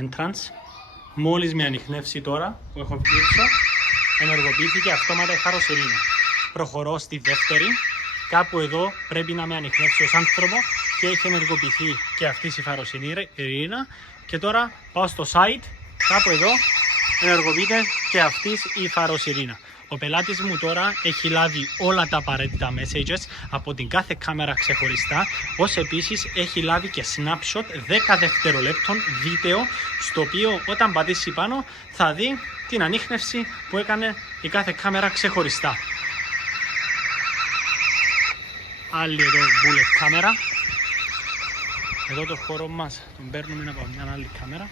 entrance. Μόλις με ανιχνεύσει τώρα που έχω βγει έξω, ενεργοποιήθηκε αυτόματα η φαροσιρήνα. Προχωρώ στη δεύτερη. Κάπου εδώ πρέπει να με ανιχνεύσει ως άνθρωπο και έχει ενεργοποιηθεί και αυτή η φαροσιρήνα. Και τώρα πάω στο site, κάπου εδώ ενεργοποιείται και αυτή η φαροσιρήνα. Ο πελάτης μου τώρα έχει λάβει όλα τα απαραίτητα messages από την κάθε κάμερα ξεχωριστά, ως επίσης έχει λάβει και snapshot 10 δευτερολέπτων βίντεο, στο οποίο όταν πατήσει πάνω θα δει την ανίχνευση που έκανε η κάθε κάμερα ξεχωριστά. Άλλη εδώ bullet κάμερα. Εδώ το χώρο μας τον παίρνουμε από μια άλλη κάμερα.